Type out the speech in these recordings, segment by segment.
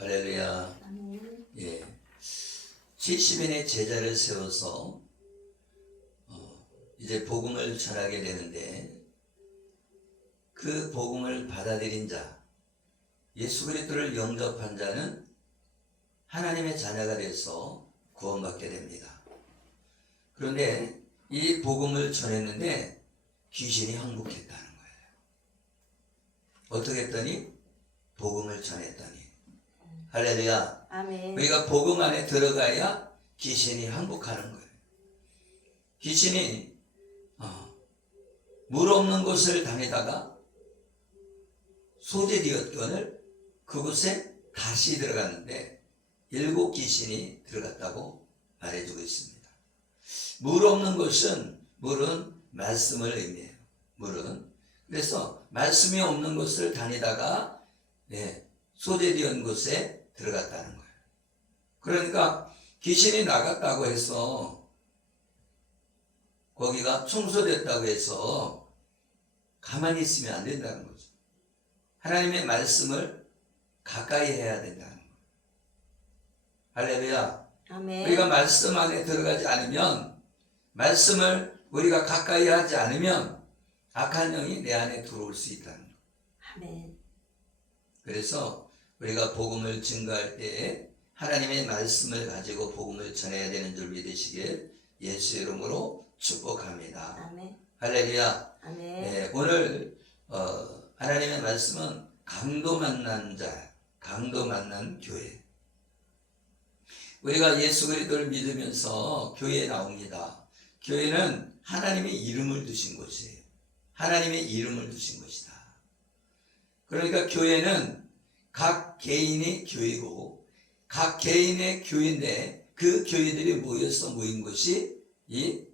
할렐루야. 예. 70인의 제자를 세워서 이제 복음을 전하게 되는데, 그 복음을 받아들인 자, 예수 그리스도를 영접한 자는 하나님의 자녀가 돼서 구원받게 됩니다. 그런데 이 복음을 전했는데 귀신이 항복했다는 거예요. 어떻게 했더니? 복음을 전했더니. 할렐루야. 아멘. 우리가 복음 안에 들어가야 귀신이 항복하는 거예요. 귀신이 물 없는 곳을 다니다가 소재되었건을 그곳에 다시 들어갔는데 7 귀신이 들어갔다고 말해주고 있습니다. 물 없는 곳은, 물은 말씀을 의미해요. 물은. 그래서 말씀이 없는 곳을 다니다가 소재되은 곳에 들어갔다는 거예요. 그러니까 귀신이 나갔다고 해서, 거기가 청소됐다고 해서 가만히 있으면 안 된다는 거죠. 하나님의 말씀을 가까이 해야 된다는 거예요. 할렐루야. 아멘. 우리가 말씀 안에 들어가지 않으면, 말씀을 우리가 가까이 하지 않으면 악한 영이 내 안에 들어올 수 있다는 거예요. 아멘. 그래서 우리가 복음을 증거할 때에 하나님의 말씀을 가지고 복음을 전해야 되는 줄 믿으시길 예수 이름으로 축복합니다. 아멘. 할렐루야. 아멘. 오늘 하나님의 말씀은 강도 만난 자, 강도 만난 교회. 우리가 예수 그리스도를 믿으면서 교회에 나옵니다. 교회는 하나님의 이름을 두신 곳이에요. 하나님의 이름을 두신 곳이다. 그러니까 교회는 각 개인의 교회고, 각 개인의 교회인데 그 교회들이 모여서 모인 곳이 이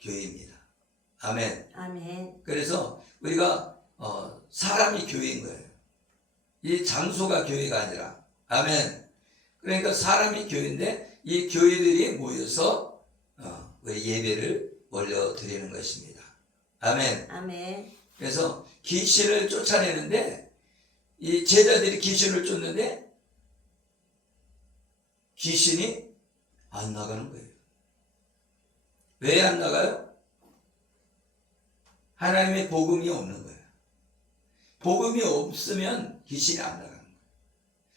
교회입니다. 아멘. 아멘. 그래서 우리가 사람이 교회인 거예요. 이 장소가 교회가 아니라. 아멘. 그러니까 사람이 교회인데 이 교회들이 모여서 우리 예배를 올려드리는 것입니다. 아멘. 아멘. 그래서 귀신을 쫓아내는데, 이 제자들이 귀신을 쫓는데 귀신이 안 나가는 거예요. 왜 안 나가요? 하나님의 복음이 없는 거예요. 복음이 없으면 귀신이 안 나가는 거예요.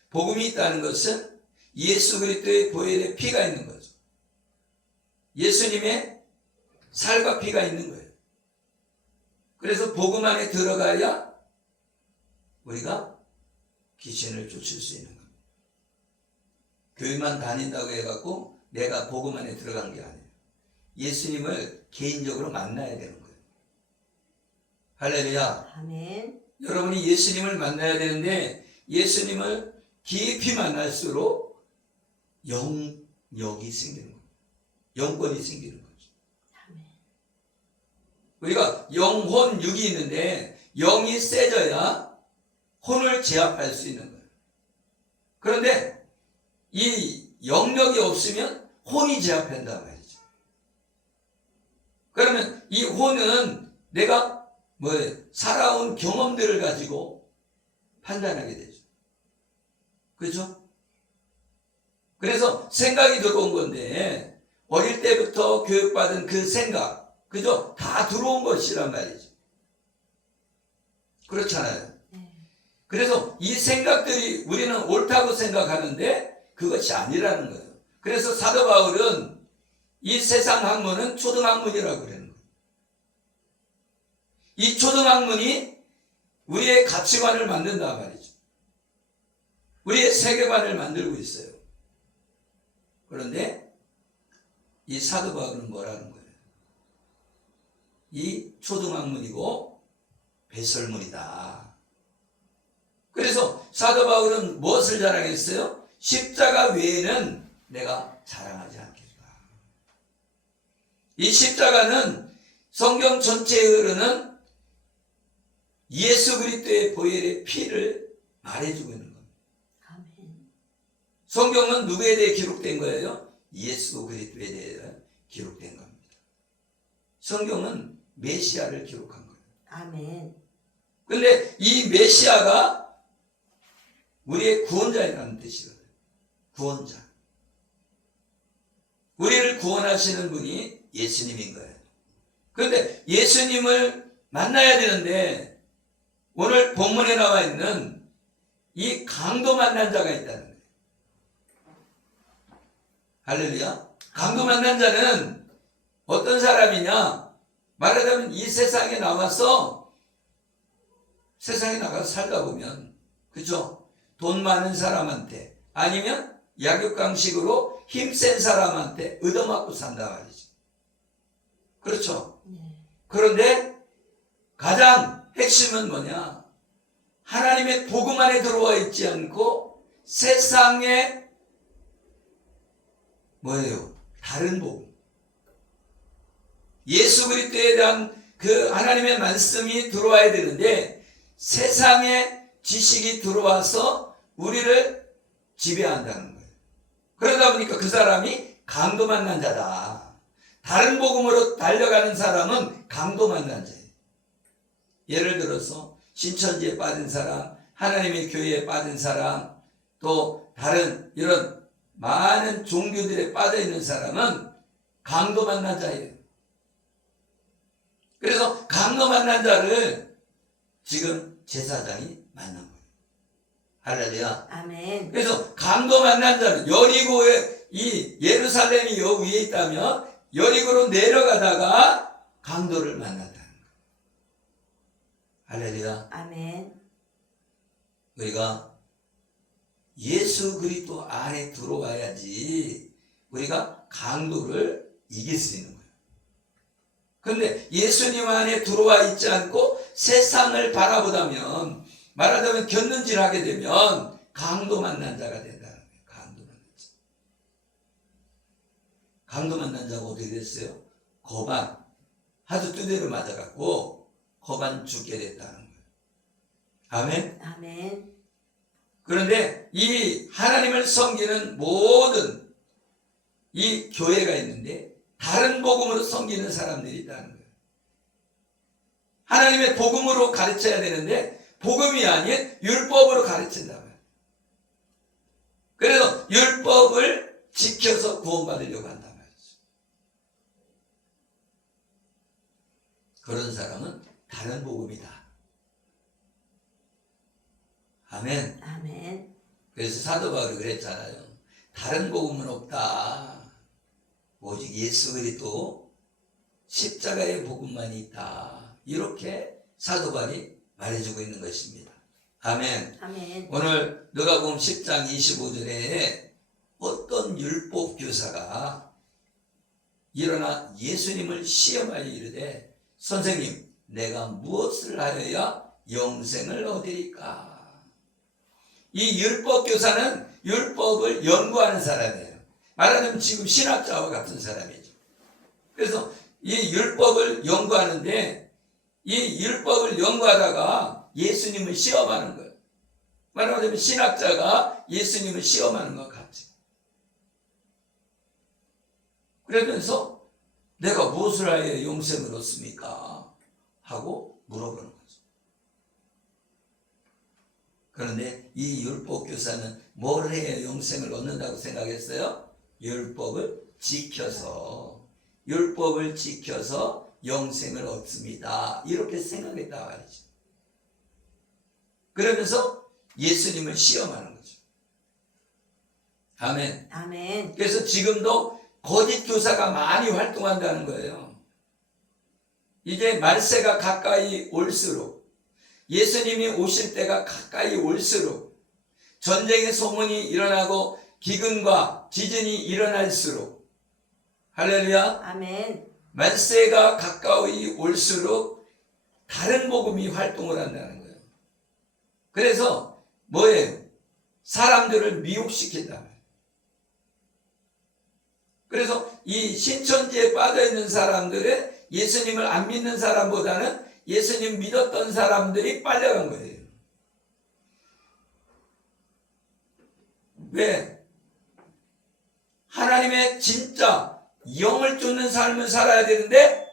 복음이 있다는 것은 예수 그리스도의 보혈의 피가 있는 거죠. 예수님의 살과 피가 있는 거예요. 그래서 복음 안에 들어가야 우리가 귀신을 쫓을 수 있는 겁니다. 교회만 다닌다고 해갖고 내가 복음 안에 들어간 게 아니에요. 예수님을 개인적으로 만나야 되는 거예요. 할렐루야. 아멘. 여러분이 예수님을 만나야 되는데, 예수님을 깊이 만날수록 영역이 생기는 거예요. 영권이 생기는 거죠. 아멘. 우리가 영혼 육이 있는데 영이 세져야 혼을 제압할 수 있는 거예요. 그런데 이 영역이 없으면 혼이 제압한단 말이죠. 그러면 이 혼은 내가 살아온 경험들을 가지고 판단하게 되죠. 그렇죠? 그래서 생각이 들어온 건데, 어릴 때부터 교육받은 그 생각, 그죠? 다 들어온 것이란 말이죠. 그렇잖아요. 그래서 이 생각들이 우리는 옳다고 생각하는데 그것이 아니라는 거예요. 그래서 사도 바울은 이 세상 학문은 초등학문이라고 그러는 거예요. 이 초등학문이 우리의 가치관을 만든단 말이죠. 우리의 세계관을 만들고 있어요. 그런데 이 사도 바울은 뭐라는 거예요? 이 초등학문이고 배설문이다. 그래서 사도 바울은 무엇을 자랑했어요? 십자가 외에는 내가 자랑하지 않겠다. 이 십자가는 성경 전체에 흐르는 예수 그리스도의 보혈의 피를 말해주고 있는 겁니다. 아멘. 성경은 누구에 대해 기록된 거예요? 예수 그리스도에 대해 기록된 겁니다. 성경은 메시아를 기록한 거예요. 아멘. 그런데 이 메시아가 우리의 구원자이라는 뜻이거든요. 구원자. 우리를 구원하시는 분이 예수님인 거예요. 그런데 예수님을 만나야 되는데 오늘 본문에 나와 있는 이 강도 만난 자가 있다는 거예요. 할렐루야. 강도 만난 자는 어떤 사람이냐? 말하자면 이 세상에 나가서 살다 보면, 그죠? 돈 많은 사람한테 아니면 약육강식으로 힘센 사람한테 얻어맞고 산다 말이죠. 그렇죠? 네. 그런데 가장 핵심은 뭐냐? 하나님의 복음 안에 들어와 있지 않고 세상에 뭐예요? 다른 복음. 예수 그리스도에 대한 그 하나님의 말씀이 들어와야 되는데 세상의 지식이 들어와서 우리를 지배한다는 거예요. 그러다 보니까 그 사람이 강도 만난 자다. 다른 복음으로 달려가는 사람은 강도 만난 자예요. 예를 들어서 신천지에 빠진 사람, 하나님의 교회에 빠진 사람, 또 다른 이런 많은 종교들에 빠져 있는 사람은 강도 만난 자예요. 그래서 강도 만난 자를 지금 제사장이 만난 거예요. 할렐루야. 아멘. 그래서 강도 만난 자는 여리고에 이 예루살렘이 여 위에 있다면 여리고로 내려가다가 강도를 만난다는 거예요. 할렐루야. 아멘. 우리가 예수 그리스도 안에 들어와야지 우리가 강도를 이길 수 있는 거예요. 그런데 예수님 안에 들어와 있지 않고 세상을 바라보다면, 말하자면 곁눈질하게 되면 강도 만난 자가 된다는 거예요. 강도 만난 자. 강도 만난 자가 어떻게 됐어요? 거반. 하도 두대를 맞아갖고 거반 죽게 됐다는 거예요. 아멘. 아멘. 그런데 이 하나님을 섬기는 모든 이 교회가 있는데 다른 복음으로 섬기는 사람들이 있다는 거예요. 하나님의 복음으로 가르쳐야 되는데 복음이 아닌 율법으로 가르친다 말이에요. 그래서 율법을 지켜서 구원받으려고 한단 말이죠. 그런 사람은 다른 복음이다. 아멘. 아멘. 그래서 사도 바울이 그랬잖아요. 다른 복음은 없다. 오직 예수 그리스도 십자가의 복음만이 있다. 이렇게 사도 바울이 말해주고 있는 것입니다. 아멘. 아멘. 오늘 누가복음 10장 25절에 어떤 율법 교사가 일어나 예수님을 시험하여 이르되 선생님, 내가 무엇을 하여야 영생을 얻으리까? 이 율법 교사는 율법을 연구하는 사람이에요. 말하자면 지금 신학자와 같은 사람이죠. 그래서 이 율법을 연구하는데 이 율법을 연구하다가 예수님을 시험하는 거예요. 말하자면 신학자가 예수님을 시험하는 것 같죠. 그러면서 내가 무엇을 하여 영생을 얻습니까? 하고 물어보는 거죠. 그런데 이 율법 교사는 뭘 해야 영생을 얻는다고 생각했어요? 율법을 지켜서 영생을 얻습니다. 이렇게 생각했다 말이죠. 그러면서 예수님을 시험하는 거죠. 아멘. 아멘. 그래서 지금도 거짓 교사가 많이 활동한다는 거예요. 이제 말세가 가까이 올수록, 예수님이 오실 때가 가까이 올수록, 전쟁의 소문이 일어나고 기근과 지진이 일어날수록, 할렐루야. 아멘. 말세가 가까이 올수록 다른 복음이 활동을 한다는 거예요. 그래서 뭐예요? 사람들을 미혹시킨다 말이에요. 그래서 이 신천지에 빠져있는 사람들의 예수님을 안 믿는 사람보다는 예수님 믿었던 사람들이 빨려간 거예요. 왜? 하나님의 진짜 영을 쫓는 삶을 살아야 되는데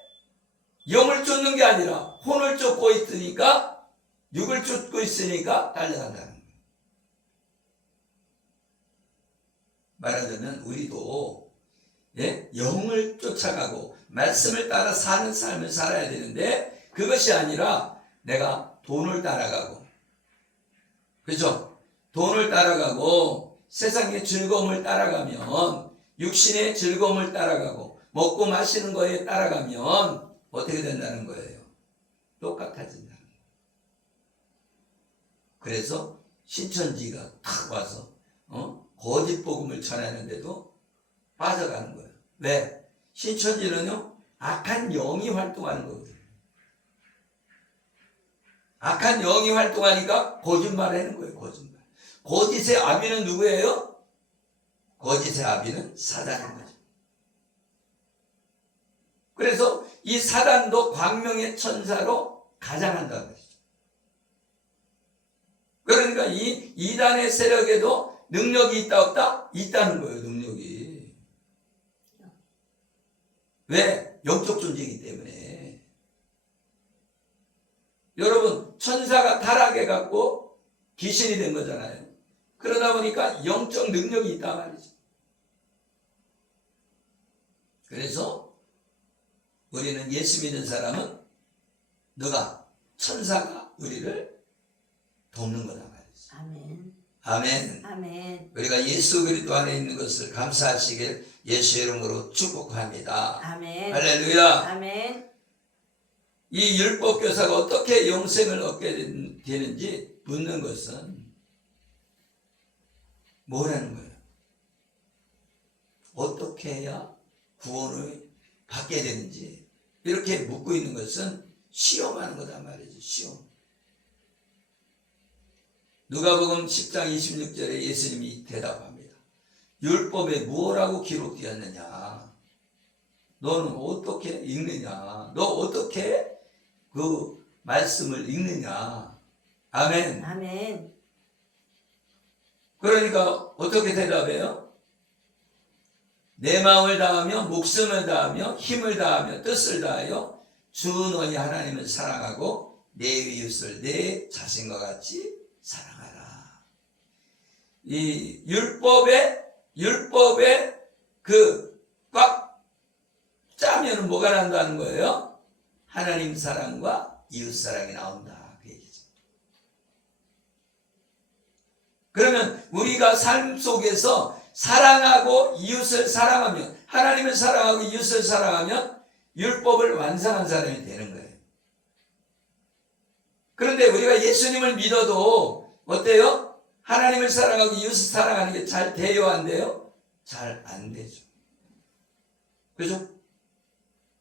영을 쫓는 게 아니라 혼을 쫓고 있으니까, 육을 쫓고 있으니까 달려간다는 거예요. 말하자면 우리도 영을 쫓아가고 말씀을 따라 사는 삶을 살아야 되는데 그것이 아니라 내가 돈을 따라가고 그죠? 돈을 따라가고 세상의 즐거움을 따라가면 육신의 즐거움을 따라가고 먹고 마시는 거에 따라가면 어떻게 된다는 거예요? 똑같아진다는 거예요. 그래서 신천지가 탁 와서 거짓 복음을 전하는데도 빠져가는 거예요. 왜? 신천지는요 악한 영이 활동하는 거거든요. 악한 영이 활동하니까 거짓말하는 거예요. 거짓말. 거짓의 아비는 누구예요? 거짓의 아비는 사단인 거죠. 그래서 이 사단도 광명의 천사로 가장한다는 거죠. 그러니까 이 이단의 세력에도 능력이 있다 없다? 있다는 거예요. 능력이. 왜? 영적 존재이기 때문에. 여러분 천사가 타락해 갖고 귀신이 된 거잖아요. 그러다 보니까 영적 능력이 있단 말이죠. 그래서 우리는 예수 믿는 사람은 너가 천사가 우리를 돕는 거다 말이죠. 아멘. 아멘. 아멘. 우리가 예수 그리스도 안에 있는 것을 감사하시길 예수 이름으로 축복합니다. 아멘. 할렐루야. 아멘. 이 율법 교사가 어떻게 영생을 얻게 되는지 묻는 것은 뭐라는 거예요? 어떻게 해야 구원을 받게 되는지 이렇게 묻고 있는 것은 시험하는 거다 말이죠. 시험. 누가복음 10장 26절에 예수님이 대답합니다. 율법에 무엇라고 기록되었느냐? 너는 어떻게 읽느냐? 너 어떻게 그 말씀을 읽느냐? 아멘. 아멘. 그러니까 어떻게 대답해요? 내 마음을 다하며 목숨을 다하며 힘을 다하며 뜻을 다하여 주 너희 하나님을 사랑하고 내 이웃을 내 자신과 같이 사랑하라. 이 율법에 그 꽉 짜면 뭐가 난다는 거예요? 하나님 사랑과 이웃 사랑이 나온다. 그 얘기죠. 그러면 우리가 삶 속에서 사랑하고 이웃을 사랑하면 하나님을 사랑하고 이웃을 사랑하면 율법을 완성한 사람이 되는 거예요. 그런데 우리가 예수님을 믿어도 어때요? 하나님을 사랑하고 이웃을 사랑하는 게 잘 돼요? 안 돼요? 잘 안 되죠. 그죠?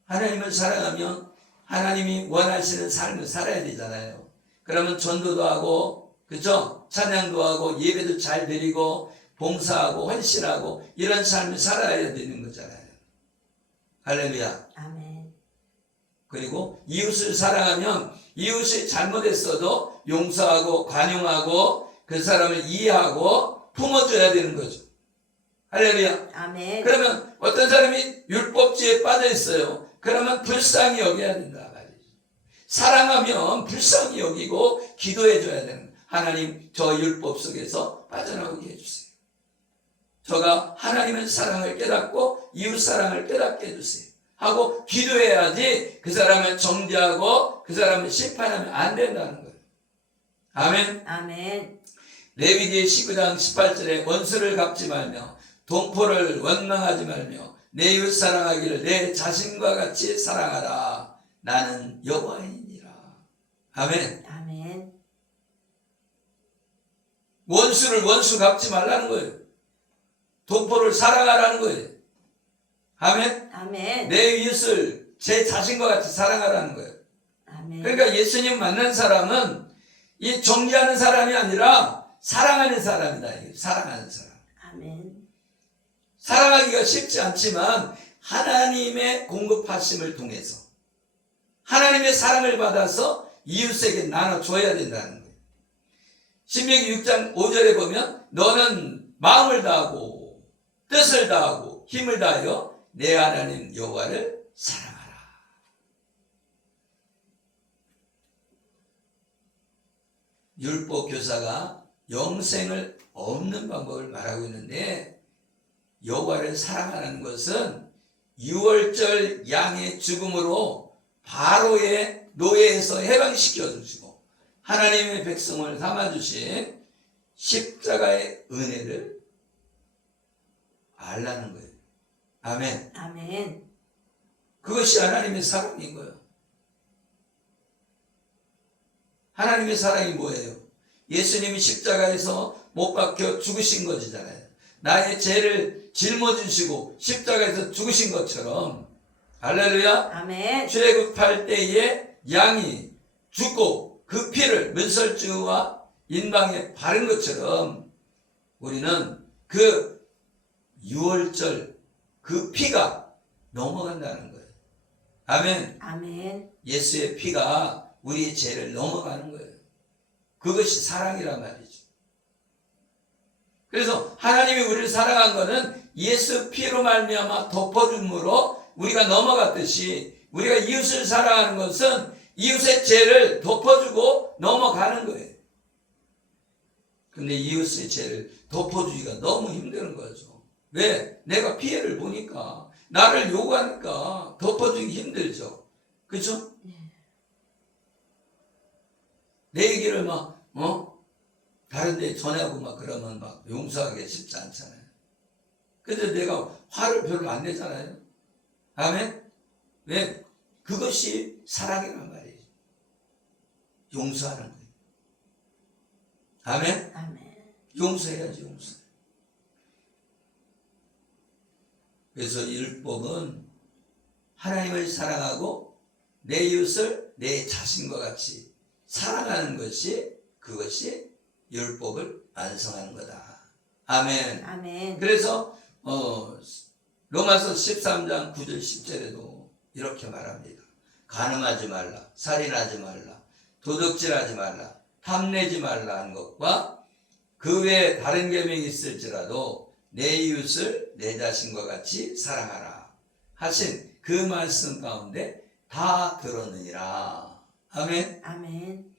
하나님을 사랑하면 하나님이 원하시는 삶을 살아야 되잖아요. 그러면 전도도 하고 그죠? 찬양도 하고 예배도 잘 드리고 봉사하고 헌신하고 이런 삶을 살아야 되는 거잖아요. 할렐루야. 아멘. 그리고 이웃을 사랑하면 이웃이 잘못했어도 용서하고 관용하고 그 사람을 이해하고 품어줘야 되는 거죠. 할렐루야. 아멘. 그러면 어떤 사람이 율법주의에 빠져 있어요. 그러면 불쌍히 여겨야 된다 말이죠. 사랑하면 불쌍히 여기고 기도해 줘야 되는 거예요. 하나님 저 율법 속에서 빠져나오게 해주세요. 저가 하나님의 사랑을 깨닫고 이웃 사랑을 깨닫게 해주세요 하고 기도해야지 그 사람을 정죄하고 그 사람을 심판하면 안 된다는 거예요. 아멘. 아멘. 레위기 19장 18절에 원수를 갚지 말며 동포를 원망하지 말며 내 이웃 사랑하기를 내 자신과 같이 사랑하라. 나는 여호와이니라. 아멘. 아멘. 원수를 원수 갚지 말라는 거예요. 동포를 사랑하라는 거예요. 아멘. 아멘. 내 이웃을 제 자신과 같이 사랑하라는 거예요. 아멘. 그러니까 예수님 만난 사람은 이 정죄하는 사람이 아니라 사랑하는 사람이다. 사랑하는 사람. 아멘. 사랑하기가 쉽지 않지만 하나님의 공급하심을 통해서 하나님의 사랑을 받아서 이웃에게 나눠줘야 된다는 거예요. 신명기 6장 5절에 보면 너는 마음을 다하고 뜻을 다하고 힘을 다하여 내 하나님 여호와를 사랑하라. 율법 교사가 영생을 얻는 방법을 말하고 있는데 여호와를 사랑하는 것은 유월절 양의 죽음으로 바로의 노예에서 해방시켜 주시고 하나님의 백성을 삼아주신 십자가의 은혜를 알라는 거예요. 아멘. 아멘. 그것이 하나님의 사랑인 거예요. 하나님의 사랑이 뭐예요? 예수님이 십자가에서 못 박혀 죽으신 것이잖아요. 나의 죄를 짊어지시고 십자가에서 죽으신 것처럼 할렐루야. 아멘. 출애굽할 때에 양이 죽고 그 피를 문설주와 인방에 바른 것처럼 우리는 그 유월절 그 피가 넘어간다는 거예요. 아멘. 아멘. 예수의 피가 우리의 죄를 넘어가는 거예요. 그것이 사랑이란 말이죠. 그래서 하나님이 우리를 사랑한 것은 예수 피로 말미암아 덮어줌으로 우리가 넘어갔듯이 우리가 이웃을 사랑하는 것은 이웃의 죄를 덮어주고 넘어가는 거예요. 근데 이웃의 죄를 덮어주기가 너무 힘든 거죠. 왜? 내가 피해를 보니까 나를 요구하니까 덮어주기 힘들죠. 그렇죠? 내 얘기를 막 다른 데 전하고 막 그러면 막 용서하기 쉽지 않잖아요. 근데 내가 화를 별로 안 내잖아요. 아멘? 왜? 그것이 사랑이란 말이에요. 용서하는 거예요. 아멘? 아멘. 용서해야지, 용서. 그래서 율법은 하나님을 사랑하고 내 이웃을 내 자신과 같이 사랑하는 것이 그것이 율법을 완성하는 거다. 아멘. 아멘. 그래서 로마서 13장 9절 10절에도 이렇게 말합니다. 간음하지 말라, 살인하지 말라, 도둑질하지 말라, 탐내지 말라 한 것과 그 외에 다른 계명이 있을지라도 내 이웃을 내 자신과 같이 사랑하라 하신 그 말씀 가운데 다 들었느니라. 아멘. 아멘.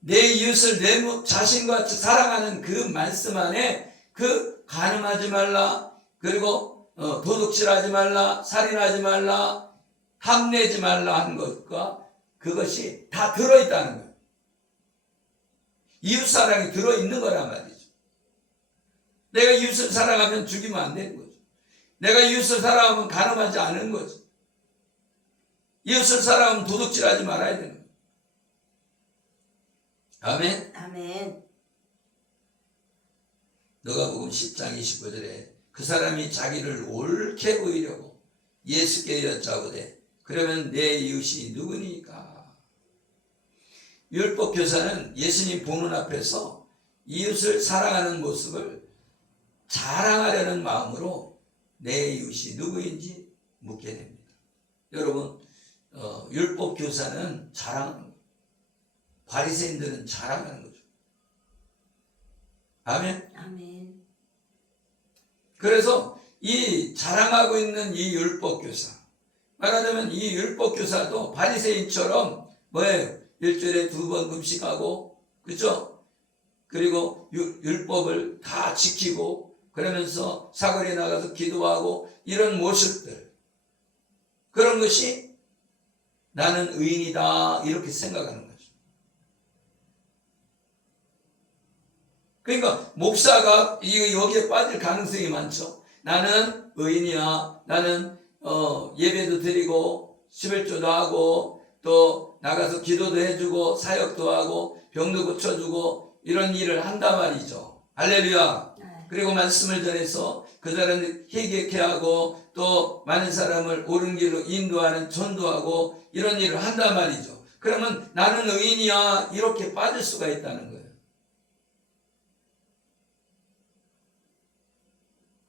내 이웃을 내 자신과 같이 사랑하는 그 말씀 안에 그 간음하지 말라, 그리고 도둑질하지 말라, 살인하지 말라, 탐내지 말라 하는 것과 그것이 다 들어있다는 거예요. 이웃 사랑이 들어있는 거란 말이죠. 내가 이웃을 사랑하면 죽이면 안 되는 거죠. 내가 이웃을 사랑하면 간음하지 않은 거죠. 이웃을 사랑하면 도둑질하지 말아야 되는 거예요. 아멘. 아멘. 누가복음 10장 29절에 그 사람이 자기를 옳게 보이려고 예수께 여짜오되 그러면 내 이웃이 누구니까? 율법 교사는 예수님 보는 앞에서 이웃을 사랑하는 모습을 자랑하려는 마음으로 내 이웃이 누구인지 묻게 됩니다. 여러분, 율법 교사는 자랑하는 거예요. 바리새인들은 자랑하는 거죠. 아멘. 아멘. 그래서 이 자랑하고 있는 이 율법 교사, 말하자면 이 율법 교사도 바리새인처럼 뭐예요? 일주일에 2번 금식하고, 그렇죠? 그리고 율법을 다 지키고 그러면서 사거리에 나가서 기도하고 이런 모습들, 그런 것이 나는 의인이다 이렇게 생각하는 거죠. 그러니까 목사가 여기에 빠질 가능성이 많죠. 나는 의인이야. 나는 예배도 드리고 11조도 하고 또 나가서 기도도 해주고 사역도 하고 병도 고쳐주고 이런 일을 한단 말이죠. 할렐루야. 그리고 말씀을 전해서 그 사람을 회개케 하고 또 많은 사람을 옳은 길로 인도하는 전도하고 이런 일을 한단 말이죠. 그러면 나는 의인이야 이렇게 빠질 수가 있다는 거예요.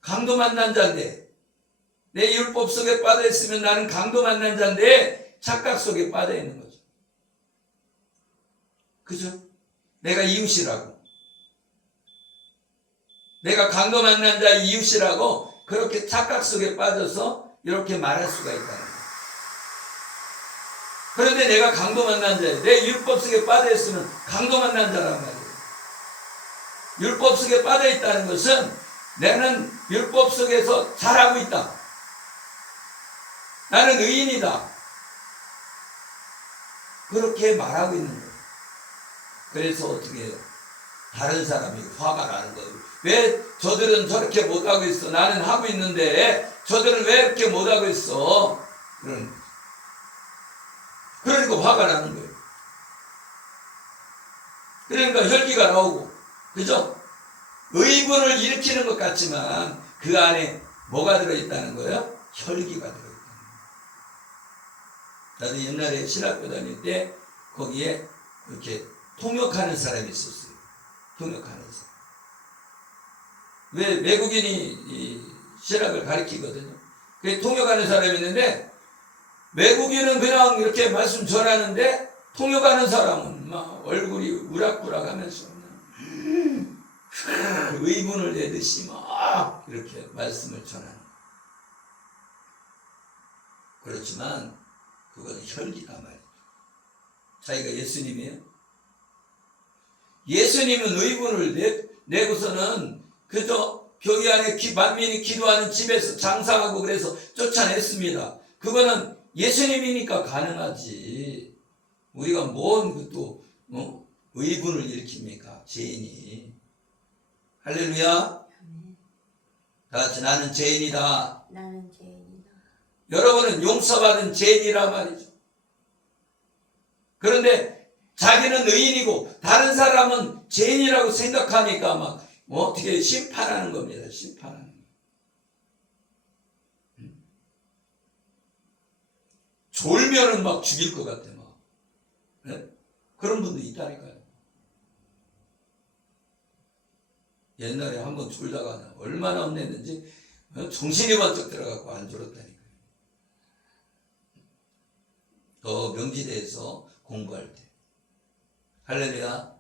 강도 만난 자인데 내 율법 속에 빠져 있으면 나는 강도 만난 자인데 착각 속에 빠져 있는 거죠. 그죠? 내가 이웃이라고, 내가 강도 만난 자 이웃이라고 그렇게 착각 속에 빠져서 이렇게 말할 수가 있다는 거예요. 그런데 내가 강도 만난 자예요. 내 율법 속에 빠져 있으면 강도 만난 자란 말이에요. 율법 속에 빠져 있다는 것은 나는 율법 속에서 잘하고 있다. 나는 의인이다. 그렇게 말하고 있는 거예요. 그래서 어떻게 해요? 다른 사람이 화가 나는 거예요. 왜 저들은 저렇게 못하고 있어? 나는 하고 있는데 저들은 왜 이렇게 못하고 있어? 그러는 거죠. 그러니까 화가 나는 거예요. 그러니까 혈기가 나오고, 그죠? 의분을 일으키는 것 같지만 그 안에 뭐가 들어있다는 거예요? 혈기가 들어있다는 거예요. 나도 옛날에 신학교 다닐 때 거기에 이렇게 통역하는 사람이 있었어요. 통역하는 사람. 왜 외국인이 이 신학을 가르치거든요. 그 통역하는 사람이 있는데 외국인은 그냥 이렇게 말씀 전하는데 통역하는 사람은 막 얼굴이 우락부락하면서 의분을 내듯이 막 이렇게 말씀을 전하는. 그렇지만 그건 혈기다 말이죠. 자기가 예수님이에요. 예수님은 의분을 내고서는 그저 교회 안에 만민이 기도하는 집에서 장사하고 그래서 쫓아냈습니다. 그거는 예수님이니까 가능하지. 우리가 뭔 또 의분을 일으킵니까? 죄인이. 할렐루야. 다 같이 나는 죄인이다. 나는 죄인이다. 여러분은 용서받은 죄인이란 말이죠. 그런데 자기는 의인이고 다른 사람은 죄인이라고 생각하니까 막 어떻게 심판하는 겁니다. 심판하는 거. 졸면은 막 죽일 것 같아 막. 네? 그런 분도 있다니까요. 옛날에 한번 졸다가 얼마나 혼냈는지 정신이 번쩍 들어가고 안 졸았다니까요. 더 명지대에서 공부할 때. 할렐루야.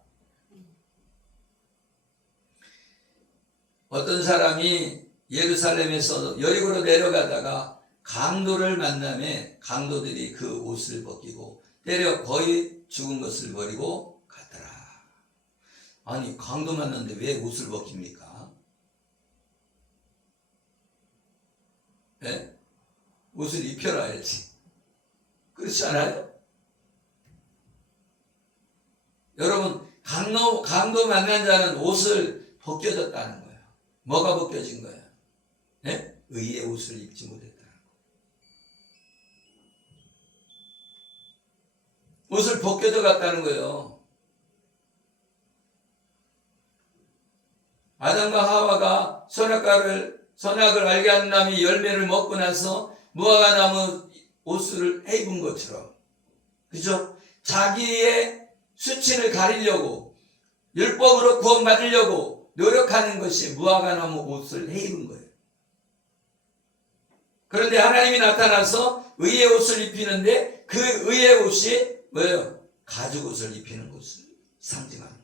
어떤 사람이 예루살렘에서 여리고로 내려가다가 강도를 만나며 강도들이 그 옷을 벗기고 때려 거의 죽은 것을 버리고 갔더라. 아니 강도 만났는데 왜 옷을 벗깁니까? 네? 옷을 입혀놔야지. 그렇지 않아요? 여러분 강도 만난 자는 옷을 벗겨졌다는 거예요. 뭐가 벗겨진 거예요? 네? 의의 옷을 입지 못했다는 거예요. 옷을 벗겨져 갔다는 거예요. 아담과 하와가 선악을 알게 한 나무의 열매를 먹고 나서 무화과 나무 옷을 입은 것처럼, 그죠? 자기의 수치를 가리려고 율법으로 구원받으려고 노력하는 것이 무화과 나무 옷을 입은 거예요. 그런데 하나님이 나타나서 의의 옷을 입히는데 그 의의 옷이 뭐예요? 가죽 옷을 입히는 것을 상징하는 거예요.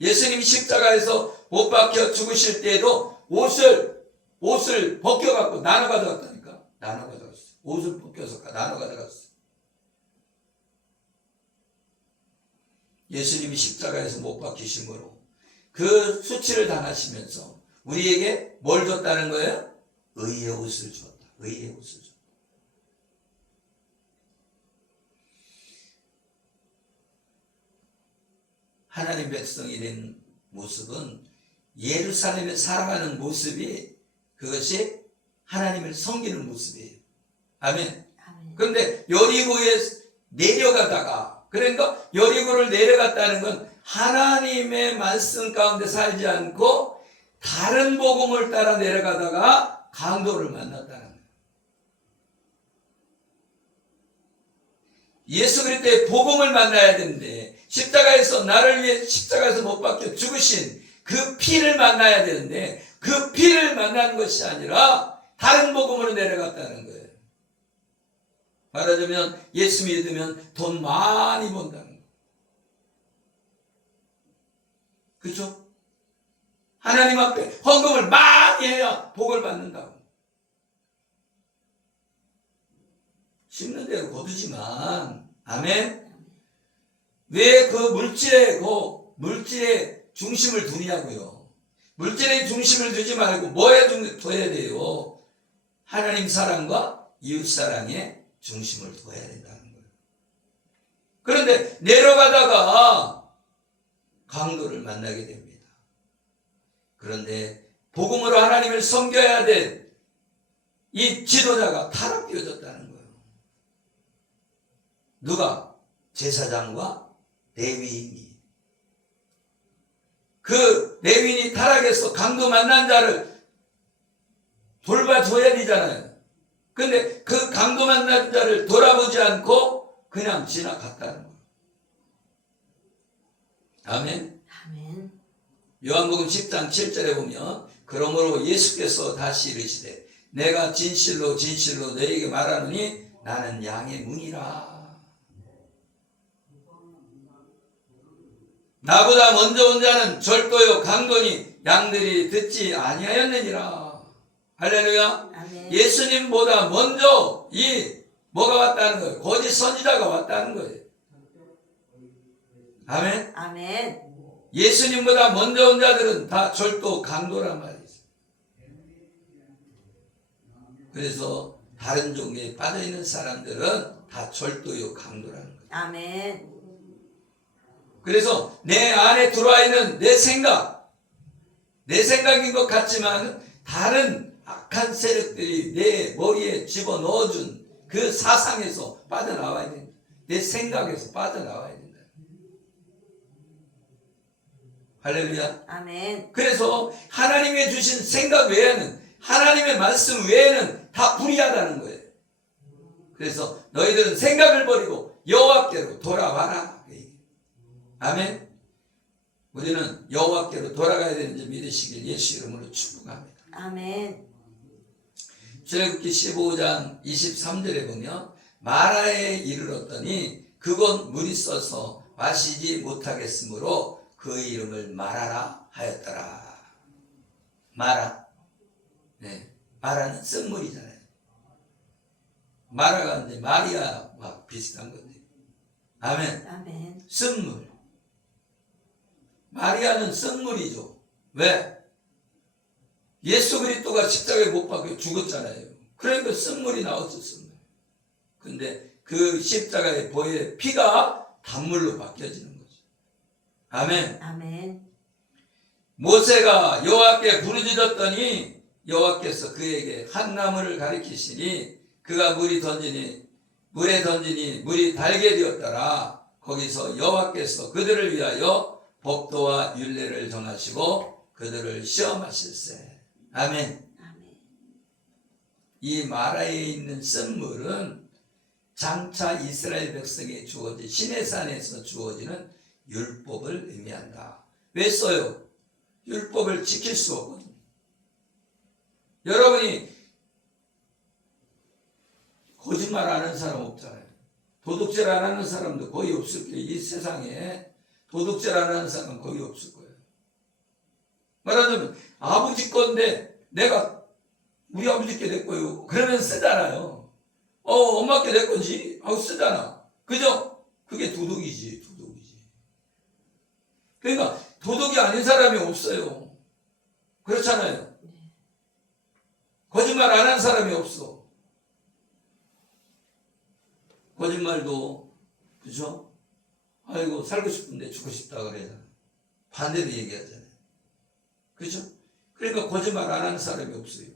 예수님이 십자가에서 못 박혀 죽으실 때에도 옷을 벗겨갖고 나눠 가져갔다니까. 나눠 가져갔어요. 옷을 벗겨서 나눠 가져갔어요. 예수님이 십자가에서 못 박히심으로 그 수치를 당하시면서 우리에게 뭘 줬다는 거예요? 의의 옷을 줬다. 의의 옷을 줬다. 하나님 백성이 된 모습은 예루살렘에 살아가는 모습이 그것이 하나님을 섬기는 모습이에요. 아멘. 그런데 여리고에 내려가다가, 그러니까 여리고를 내려갔다는 건 하나님의 말씀 가운데 살지 않고 다른 복음을 따라 내려가다가 강도를 만났다는 거예요. 예수 그리스도의 복음을 만나야 되는데 십자가에서 나를 위해 십자가에서 못 박혀 죽으신 그 피를 만나야 되는데 그 피를 만나는 것이 아니라 다른 복음으로 내려갔다는 거예요. 말하자면 예수 믿으면 돈 많이 번다는 거예요. 그렇죠? 하나님 앞에 헌금을 많이 해야 복을 받는다고. 심는 대로 거두지만, 아멘? 왜 그 물질에 중심을 두냐고요. 물질에 중심을 두지 말고 뭐에 둬야 돼요? 하나님 사랑과 이웃 사랑에 중심을 둬야 된다는 거예요. 그런데 내려가다가 강도를 만나게 됩니다. 그런데 복음으로 하나님을 섬겨야 될 이 지도자가 타락되어졌다는 거예요. 누가? 제사장과 레위인이. 그 레위인이 타락해서 강도 만난 자를 돌봐줘야 되잖아요. 근데 그 강도 만난 자를 돌아보지 않고 그냥 지나갔다는 거예요. 아멘. 아멘. 요한복음 10장 7절에 보면 그러므로 예수께서 다시 이르시되 내가 진실로 진실로 너에게 말하노니 나는 양의 문이라. 나보다 먼저 온 자는 절도요 강도니 양들이 듣지 아니하였느니라. 할렐루야. 아멘. 예수님보다 먼저 뭐가 왔다는 거예요? 거짓 선지자가 왔다는 거예요. 아멘. 아멘. 예수님보다 먼저 온 자들은 다 절도 강도란 말이죠. 그래서 다른 종교에 빠져있는 사람들은 다 절도요 강도라는 거예요. 아멘. 그래서 내 안에 들어와 있는 내 생각인 것 같지만 다른 악한 세력들이 내 머리에 집어넣어준 그 사상에서 빠져나와야 된다. 내 생각에서 빠져나와야 된다. 할렐루야. 아멘. 그래서 하나님의 주신 생각 외에는, 하나님의 말씀 외에는 다 불의하다는 거예요. 그래서 너희들은 생각을 버리고 여호와께로 돌아와라. 아멘. 우리는 여호와께로 돌아가야 되는지 믿으시길 예수 이름으로 축복합니다. 아멘. 출애굽기 15장 23절에 보면 마라에 이르렀더니 그곳 물이 써서 마시지 못하겠으므로 그 이름을 마라라 하였더라. 마라. 네. 마라는 쓴물이잖아요. 마라가 이제 마리아와 비슷한 건데. 아멘. 아멘. 쓴물. 마리아는 쓴물이죠. 왜? 예수 그리스도가 십자가에 못 박혀 죽었잖아요. 그러니까 쓴물이 나왔어, 쓴물. 근데 그 십자가의 보혈의 피가 단물로 바뀌어지는 거죠. 아멘. 아멘. 모세가 여호와께 부르짖었더니 여호와께서 그에게 한 나무를 가리키시니 그가 물에 던지니 물이 달게 되었더라. 거기서 여호와께서 그들을 위하여 법도와 율례를 정하시고 그들을 시험하실세. 아멘. 아멘. 이 마라에 있는 쓴물은 장차 이스라엘 백성에 주어진 시내산에서 주어지는 율법을 의미한다. 왜 써요? 율법을 지킬 수 없거든요. 여러분이 거짓말 안 하는 사람 없잖아요. 도둑질 안 하는 사람도 거의 없을 거예요. 이 세상에 도둑질 안 하는 사람은 거의 없을 거예요. 말하자면 아버지 건데 내가 우리 아버지께 내 거요. 그러면 쓰잖아요. 엄마께 내 거지. 쓰잖아. 그죠? 그게 도둑이지. 그러니까 도둑이 아닌 사람이 없어요. 그렇잖아요. 거짓말 안 하는 사람이 없어. 거짓말도 그죠? 아이고 살고 싶은데 죽고 싶다 그래잖아요. 반대로 얘기하잖아요. 그죠? 그러니까 거짓말 안 하는 사람이 없어요.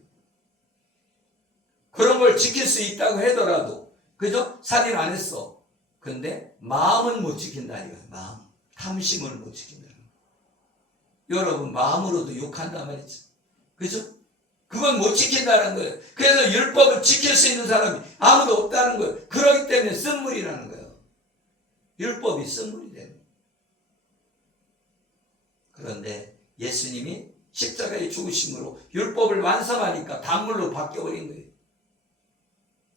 그런 걸 지킬 수 있다고 하더라도 그죠? 살인 안 했어. 근데 마음은 못 지킨다니까요. 마음. 탐심을 못 지킨다는 거예요. 여러분 마음으로도 욕한단 말이죠. 그죠? 그건 못 지킨다는 거예요. 그래서 율법을 지킬 수 있는 사람이 아무도 없다는 거예요. 그렇기 때문에 쓴물이라는 거예요. 율법이 쓴물이 되는 거예요. 그런데 예수님이 십자가의 죽으심으로 율법을 완성하니까 단물로 바뀌어버린 거예요.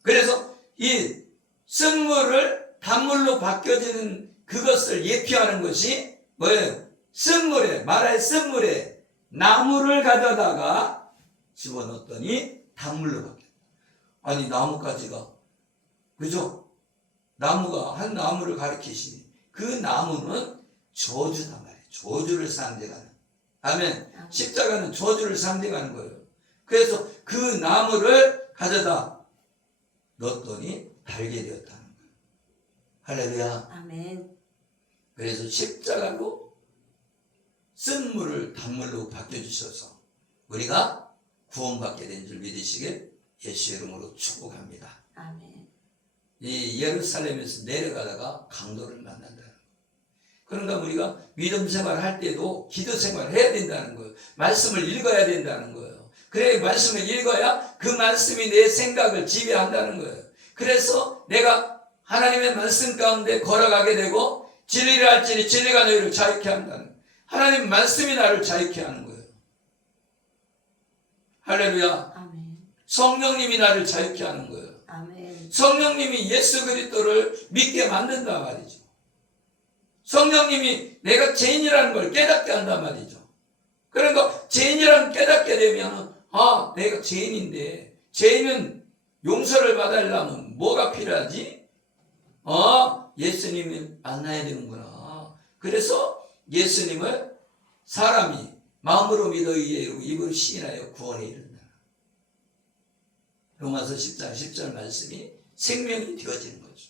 그래서 이 쓴물을 단물로 바뀌어지는 그것을 예표하는 것이 뭐예요? 쓴물에, 마라의 쓴물에 나무를 가져다가 집어넣었더니 단물로 바뀌었다. 아니 나무가지가 그죠? 나무가 한 나무를 가리키시니 그 나무는 저주단 말이에요. 저주를 상징하는. 아멘. 십자가는 저주를 상징하는 거예요. 그래서 그 나무를 가져다 넣었더니 달게 되었다는 거예요. 할렐루야. 아멘. 그래서 십자가로 쓴 물을 단물로 바뀌어주셔서 우리가 구원받게 된 줄 믿으시길 예수 이름으로 축복합니다. 아멘. 이 예루살렘에서 내려가다가 강도를 만난다는 거예요. 그러니까 우리가 믿음 생활을 할 때도 기도 생활을 해야 된다는 거예요. 말씀을 읽어야 된다는 거예요. 그래 말씀을 읽어야 그 말씀이 내 생각을 지배한다는 거예요. 그래서 내가 하나님의 말씀 가운데 걸어가게 되고 진리를 할지니 진리가 너희를 자유케 한다는 거예요. 하나님 말씀이 나를 자유케 하는 거예요. 할렐루야. 아멘. 성령님이 나를 자유케 하는 거예요. 아멘. 성령님이 예수 그리스도를 믿게 만든단 말이죠. 성령님이 내가 죄인이라는 걸 깨닫게 한단 말이죠. 그러니까 죄인이라는 깨닫게 되면 내가 죄인인데 죄인은 용서를 받으려면 뭐가 필요하지? 예수님을 만나야 되는구나. 그래서 예수님을 사람이 마음으로 믿어 입으로 시인하여 구원에 이른다. 로마서 10장 10절 말씀이 생명이 되어지는 거죠.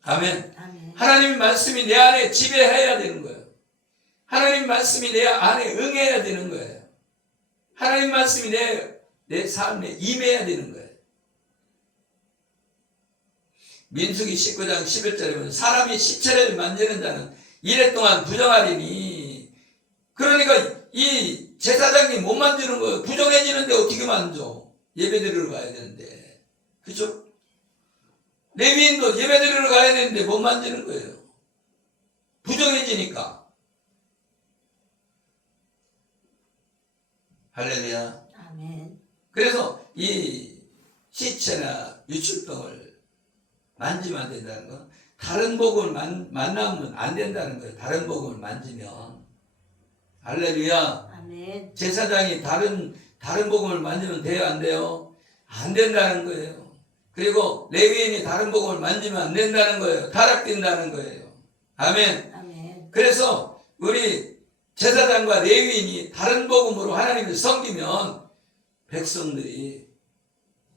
아멘. 아멘. 하나님 말씀이 내 안에 지배해야 되는 거예요. 하나님 말씀이 내 안에 응해야 되는 거예요. 하나님 말씀이 내 삶에 임해야 되는 거예요. 민수기 19장 11절에 보면 사람이 시체를 만지는 자는 이래 동안 부정하리니, 그러니까 이 제사장이 못 만지는 거예요. 부정해지는데 어떻게 만져? 예배드리러 가야 되는데. 그죠? 레위인도 예배드리러 가야 되는데 못 만지는 거예요. 부정해지니까. 할렐루야. 아멘. 그래서 이 시체나 유출병을 만지면 안 된다는 건 다른 복음을 만나면 안 된다는 거예요. 다른 복음을 만지면. 할렐루야. 아멘. 제사장이 다른 복음을 만지면 돼요, 안 돼요? 안 된다는 거예요. 그리고 레위인이 다른 복음을 만지면 안 된다는 거예요. 타락된다는 거예요. 아멘. 아멘. 그래서 우리 제사장과 레위인이 다른 복음으로 하나님을 섬기면 백성들이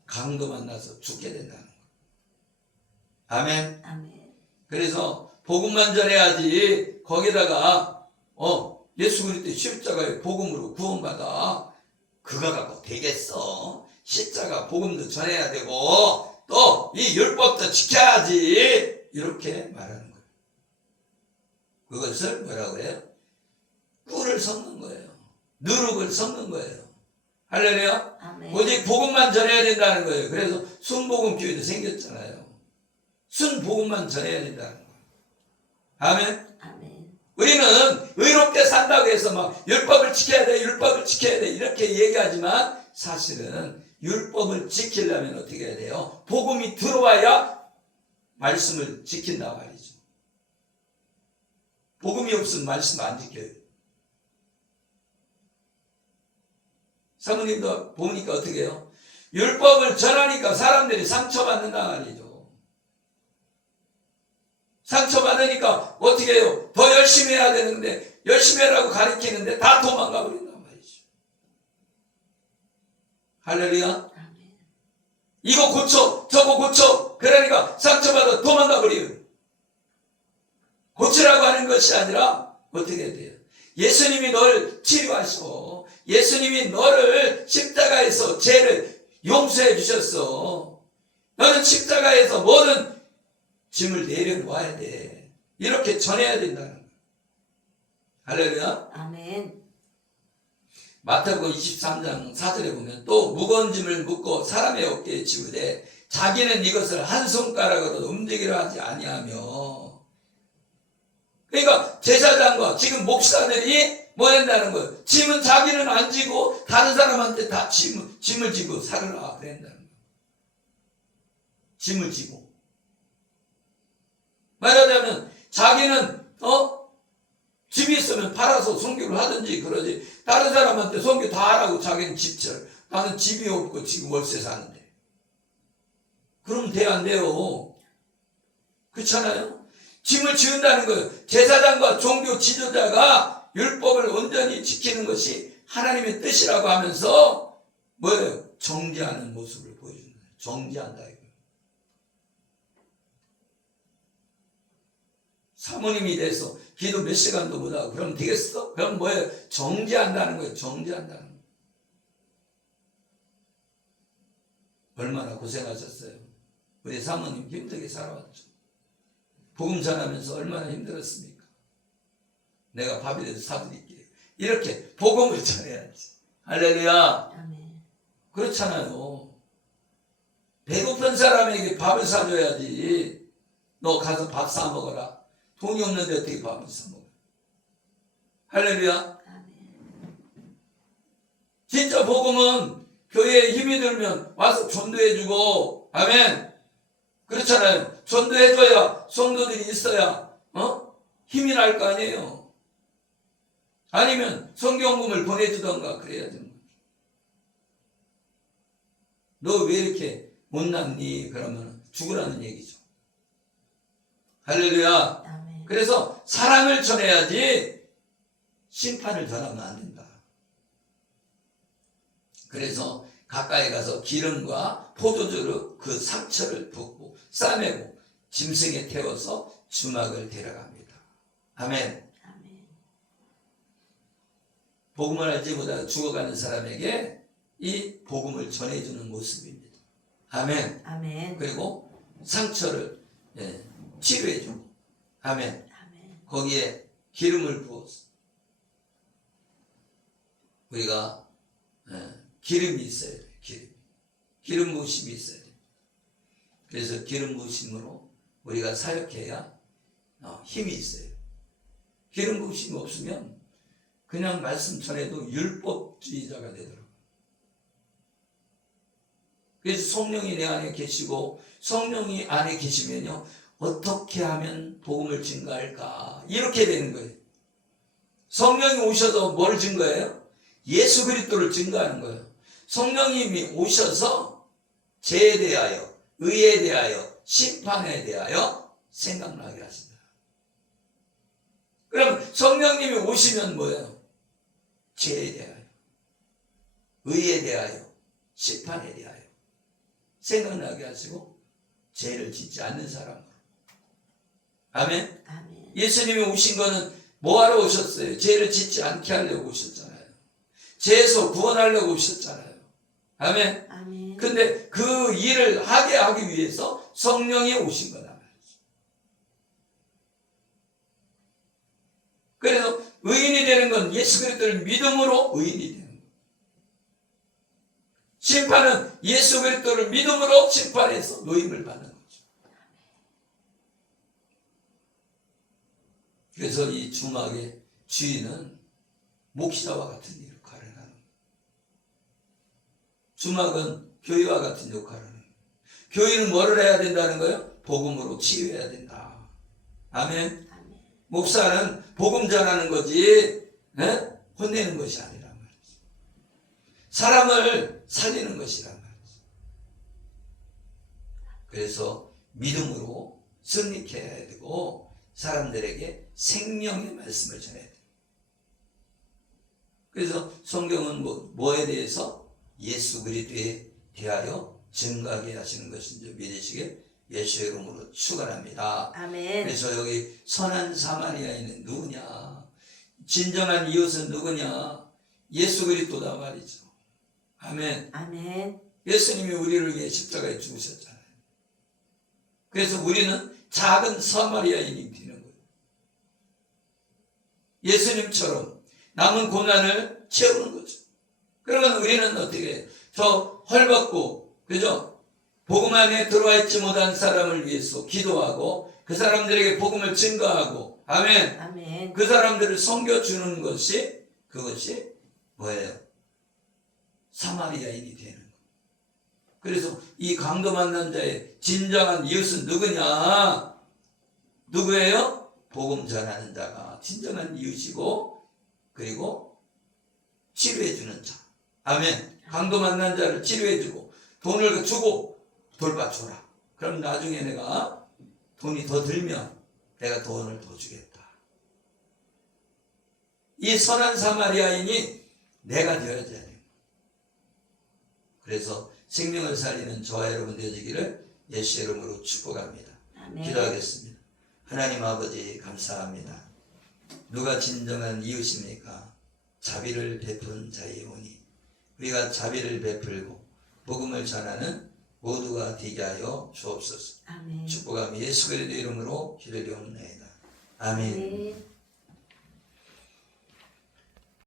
강도 만나서 죽게 된다는 거예요. 아멘. 아멘. 그래서 복음만 전해야지 거기다가 예수 그리스도의 십자가의 복음으로 구원받아 그거 갖고 되겠어? 십자가 복음도 전해야 되고 또 이 율법도 지켜야지 이렇게 말하는 거예요. 그것을 뭐라고 해요? 꿀을 섞는 거예요. 누룩을 섞는 거예요. 할렐루야. 아멘. 오직 복음만 전해야 된다는 거예요. 그래서 순복음 교회도 생겼잖아요. 순복음만 전해야 된다는 거예요. 아멘. 아멘. 우리는 의롭게 산다고 해서 막 율법을 지켜야 돼, 율법을 지켜야 돼 이렇게 얘기하지만 사실은 율법을 지키려면 어떻게 해야 돼요? 복음이 들어와야 말씀을 지킨다 말이죠. 복음이 없으면 말씀 안 지켜요. 사모님도 보니까 어떻게 해요? 율법을 전하니까 사람들이 상처받는다 말이죠. 상처받으니까 어떻게 해요? 더 열심히 해야 되는데 열심히 하라고 가르치는데 다 도망가 버린단 말이죠. 할렐루야. 아멘. 이거 고쳐 저거 고쳐 그러니까 상처받아 도망가 버려요. 고치라고 하는 것이 아니라 어떻게 해야 돼요? 예수님이 널 치료하시고 예수님이 너를 십자가에서 죄를 용서해 주셨어. 너는 십자가에서 모든 짐을 내려놓아야 돼. 이렇게 전해야 된다는 거예요. 할렐루야. 아멘. 마태복음 23장 4절에 보면 또 무거운 짐을 묻고 사람의 어깨에 지우되 자기는 이것을 한 손가락으로 움직이려 하지 아니하며. 그러니까 제사장과 지금 목사들이 뭐 한다는 거예요? 짐은 자기는 안 지고 다른 사람한테 다 짐을 지고 살으라 그랬다는 거예요. 짐을 지고. 말하자면 자기는 집이 있으면 팔아서 선교를 하든지 그러지 다른 사람한테 선교 다 하라고 자기는 집처럼 나는 집이 없고 지금 월세 사는데 그러면 돼요 안 돼요? 그렇잖아요? 짐을 지운다는 거예요. 제사장과 종교 지도자가 율법을 온전히 지키는 것이 하나님의 뜻이라고 하면서 뭐예요? 정죄하는 모습을 보여주는 거예요. 정죄한다 이거예요. 사모님이 돼서 기도 몇 시간도 못하고 그럼 되겠어? 그럼 뭐예요? 정죄한다는 거예요. 정죄한다는 거예요. 얼마나 고생하셨어요. 우리 사모님 힘들게 살아왔죠. 복음 전하면서 얼마나 힘들었습니까? 내가 밥이라도 사드릴게요. 이렇게 복음을 전해야지. 할렐루야. 아멘. 그렇잖아요. 배고픈 사람에게 밥을 사줘야지. 너 가서 밥 사 먹어라. 돈이 없는데 어떻게 밥을 사 먹어? 할렐루야. 아멘. 진짜 복음은 교회에 힘이 들면 와서 전도해주고, 아멘. 그렇잖아요. 전도해줘야 성도들이 있어야 힘이 날 거 아니에요. 아니면 성경금을 보내주던가 그래야 되는 거죠. 너 왜 이렇게 못났니? 그러면 죽으라는 얘기죠. 할렐루야. 아멘. 그래서 사랑을 전해야지 심판을 전하면 안 된다. 그래서 가까이 가서 기름과 포도주로 그 상처를 붓고 싸매고 짐승에 태워서 주막을 데려갑니다. 아멘. 아멘. 복음을 알지 못하고 죽어가는 사람에게 이 복음을 전해주는 모습입니다. 아멘. 아멘. 그리고 상처를 치료해주고, 아멘. 아멘. 거기에 기름을 부어서 우리가 기름이 있어야 돼요. 기름 부으심이 있어야 돼요. 그래서 기름 부으심으로 우리가 사역해야 힘이 있어요. 기름 부으심이 없으면 그냥 말씀 전해도 율법주의자가 되더라고요. 그래서 성령이 내 안에 계시고 성령이 안에 계시면요 어떻게 하면 복음을 증거할까 이렇게 되는 거예요. 성령이 오셔서 뭘 증거해요? 예수 그리스도를 증거하는 거예요. 성령님이 오셔서 죄에 대하여, 의에 대하여, 심판에 대하여 생각나게 하신다. 그럼 성령님이 오시면 뭐예요? 죄에 대하여, 의에 대하여, 심판에 대하여 생각나게 하시고 죄를 짓지 않는 사람으로. 아멘? 아멘. 예수님이 오신 거는 뭐하러 오셨어요? 죄를 짓지 않게 하려고 오셨잖아요. 죄에서 구원하려고 오셨잖아요. 아멘. 아멘. 근데 그 일을 하기 위해서 성령이 오신 거다 말이죠. 그래서 의인이 되는 건 예수 그리스도를 믿음으로 의인이 되는 거예요. 심판은 예수 그리스도를 믿음으로 심판해서 노임을 받는 거죠. 그래서 이 주막의 주인은 목시자와 같은 역할을 하는 거예요. 주막은 교회와 같은 역할을 하는 거예요. 교회는 뭐를 해야 된다는 거예요? 복음으로 치유해야 된다. 아멘. 아멘. 목사는 복음 전하는 거지 혼내는 것이 아니란 말이죠. 사람을 살리는 것이란 말이죠. 그래서 믿음으로 승리케 해야 되고 사람들에게 생명의 말씀을 전해야 돼요. 그래서 성경은 뭐에 대해서 예수 그리스도에 대하여 증거하게 하시는 것인지 믿으시길 예수의 이름으로 축원합니다. 아멘. 그래서 여기 선한 사마리아인은 누구냐? 진정한 이웃은 누구냐? 예수 그리스도다 말이죠. 아멘. 아멘. 예수님이 우리를 위해 십자가에 죽으셨잖아요. 그래서 우리는 작은 사마리아인이 되는 거예요. 예수님처럼 남은 고난을 채우는 거죠. 그러면 우리는 어떻게 해요? 저 헐벗고 그죠? 복음 안에 들어와 있지 못한 사람을 위해서 기도하고 그 사람들에게 복음을 증거하고 아멘. 아멘. 그 사람들을 섬겨주는 것이 그것이 뭐예요? 사마리아인이 되는 거예요. 그래서 이 강도 만난 자의 진정한 이웃은 누구냐? 누구예요? 복음 전하는 자가 진정한 이웃이고 그리고 치료해주는 자. 아멘. 강도 만난 자를 치료해주고 돈을 주고 돌봐줘라. 그럼 나중에 내가 돈이 더 들면 내가 돈을 더 주겠다. 이 선한 사마리아인이 내가 되어야 돼요. 그래서 생명을 살리는 저와 여러분 되어지기를 예수의 이름으로 축복합니다. 아멘. 기도하겠습니다. 하나님 아버지 감사합니다. 누가 진정한 이웃입니까? 자비를 베푼 자이오니 우리가 자비를 베풀고 복음을 전하는 모두가 되게 하여 주옵소서. 아멘. 축복하며 예수 그리스도의 이름으로 기도드리옵나이다. 아멘. 아멘.